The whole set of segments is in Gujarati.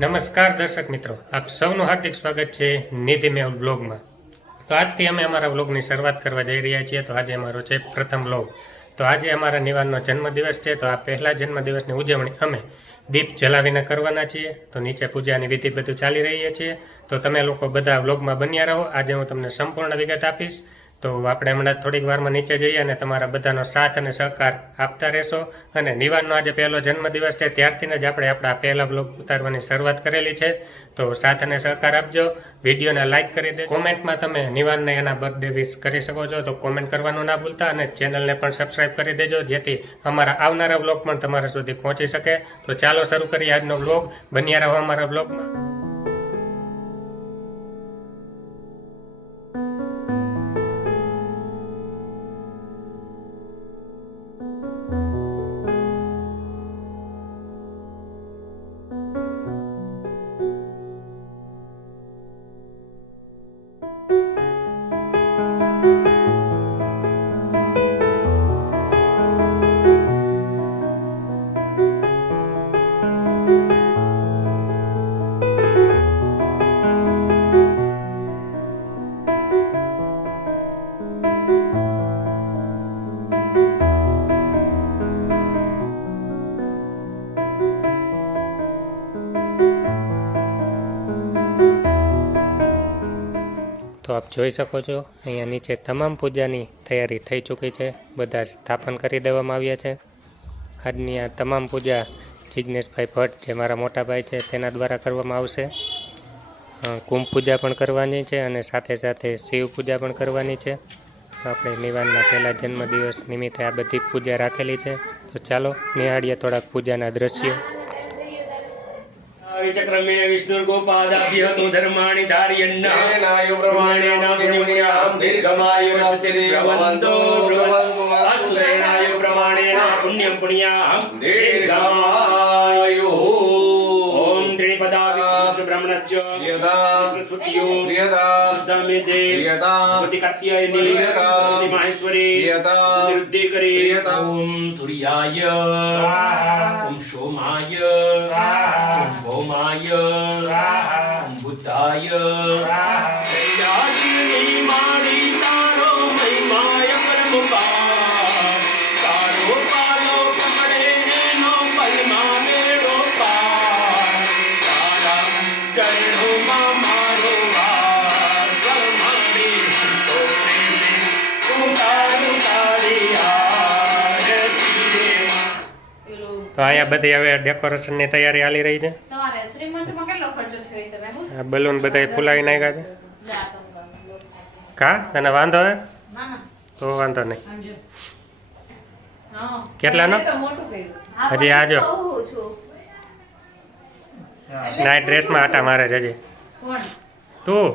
નમસ્કાર દર્શક મિત્રો, આપ સૌનું હાર્દિક સ્વાગત છે નિધિ મેહુલ બ્લોગમાં। તો આજથી અમે અમારા બ્લોગની શરૂઆત કરવા જઈ રહ્યા છીએ। તો આજે અમારો છે પ્રથમ બ્લોગ। તો આજે અમારા નિવાનનો જન્મદિવસ છે। તો આ પહેલા જન્મદિવસની ઉજવણી અમે દીપ જલાવીને કરવાના છીએ। તો નીચે પૂજાની વિધિ બધું ચાલી રહી છે। તો તમે લોકો બધા બ્લોગમાં બન્યા રહો। આજે હું તમને સંપૂર્ણ વિગત આપીશ। તો આપણે હમણાં થોડીક વારમાં નીચે જઈએ અને તમારા બધાનો સાથ અને સહકાર આપતા રહેશો। અને નિવાનનો આજે પહેલો જન્મદિવસ છે, ત્યારથી જ આપણે આપણા પહેલા બ્લોગ ઉતારવાની શરૂઆત કરેલી છે। તો સાથ અને સહકાર આપજો, વિડીયોને લાઇક કરી દેજો, કોમેન્ટમાં તમે નિવાનને એના બર્થડે વિશ કરી શકો છો। તો કોમેન્ટ કરવાનું ના ભૂલતા અને ચેનલને પણ સબસ્ક્રાઈબ કરી દેજો, જેથી અમારા આવનારા બ્લોગ પણ તમારા સુધી પહોંચી શકે। તો ચાલો શરૂ કરીએ આજનો બ્લોગ। બન્યા રહો અમારા બ્લોગમાં। તો આપ જોઈ શકો છો અહીંયા નીચે તમામ પૂજાની તૈયારી થઈ ચૂકી છે। બધા સ્થાપન કરી દેવામાં આવ્યા છે। આજની આ તમામ પૂજા જિજ્ઞેશભાઈ ભટ્ટ, જે મારા મોટા ભાઈ છે, તેના દ્વારા કરવામાં આવશે। કુંભ પૂજા પણ કરવાની છે અને સાથે સાથે શિવ પૂજા પણ કરવાની છે। આપણે નિવાનના પહેલા જન્મદિવસ નિમિત્તે આ બધી પૂજા રાખેલી છે। તો ચાલો નિહાળીએ થોડાક પૂજાના દ્રશ્યો। चक्रमे विष्णुर्गोपादाभ्यः तो धर्माणि धारयन्नायु प्रमाणेन पुण्यपुण्यां दीर्घमायुरस्तिर्भवन्तो अस्तु तेनायु प्रमाणेन पुण्यं पुण्यां दीर्घमायुः। ॐ त्रिपदाविष्णु ब्रह्मणश्च विष्णुस्तुत्यो शुद्धमेते भूतिकत्यायिनी माहेश्वरी निरुद्धीकरी। ॐ सूर्याय ॐ सोमाय भौमाय बुद्धाय તો અહીંયા બધી હવે ડેકોરેશનની તૈયારી ચાલી રહી છે। આ બલૂન બધા ફુલાવી નાખ્યા છે। કા તને વાંધો હે? તો વાંધો નહીં। કેટલાનો? હજી આજો નાઇટ ડ્રેસમાં આટા મારે છે હજી। તું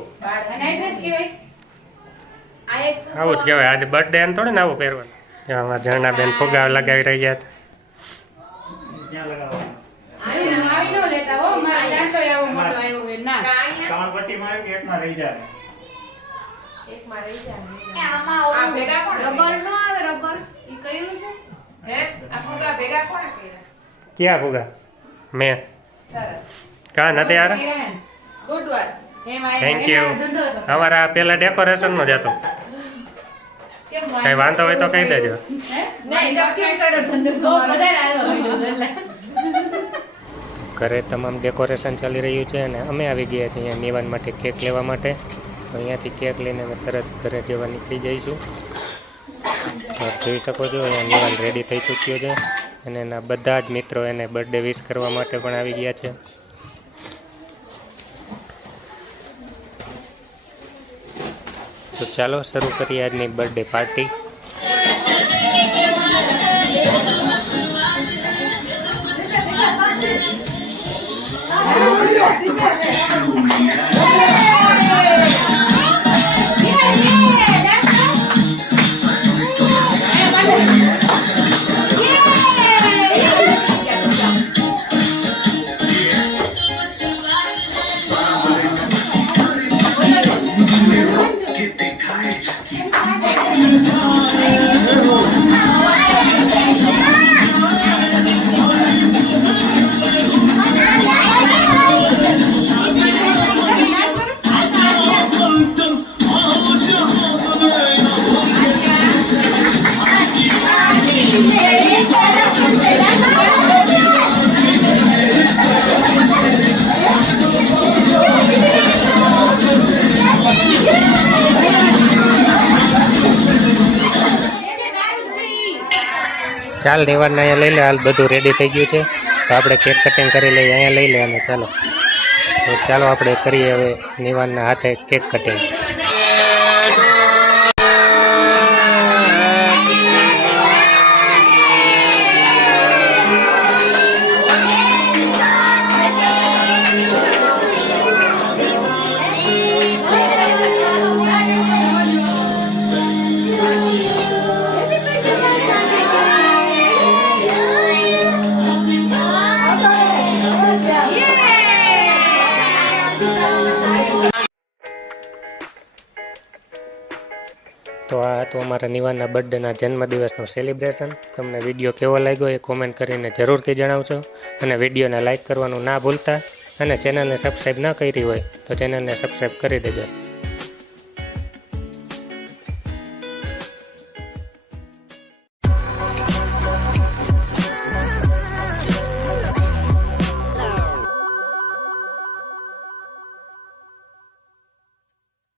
આવું જ કહેવાય, આજે બર્થડે એમ થોડે ને આવું પહેરવાનું। આમાં ઝરણા બેન ફુગા લગાવી રહ્યા છે। ક્યાં ફુગા? મેં કા નથી યાર? Thank you. અમારા પેલા ડેકોરેશન નો જ હતો, કઈ વાંધો હોય તો કહી દેજો। ઘરે તમામ ડેકોરેશન ચાલી રહ્યું છે અને અમે આવી ગયા છીએ અહીંયા નિવાન માટે કેક લેવા માટે। તો અહીંયાથી કેક લઈને અમે તરત ઘરે જવા નીકળી જઈશું। આપ જોઈ શકો છો અહીંયા નિવાન રેડી થઈ ચૂક્યો છે અને એના બધા જ મિત્રો એને બર્થડે વિશ કરવા માટે પણ આવી ગયા છે। તો ચાલો શરૂ કરીએ આજની બર્થડે પાર્ટી। ચાલ નિવાનને અહીંયા લઈ લે, હાલ બધું રેડી થઈ ગયું છે. તો આપણે કેક કટિંગ કરી લઈએ, અહીંયા લઈ લે. અને ચાલો તો ચાલો આપણે કરીએ હવે નિવાનના હાથે કેક કટિંગ. તો આ હતું અમારા નિવાનના બર્થડેના જન્મદિવસનું સેલિબ્રેશન. તમને વિડીયો કેવો લાગ્યો એ કોમેન્ટ કરીને જરૂરથી જણાવજો. અને વિડીયોને લાઇક કરવાનું ના ભૂલતા. અને ચેનલને સબસ્ક્રાઈબ ન કરી હોય તો ચેનલને સબસ્ક્રાઈબ કરી દેજો.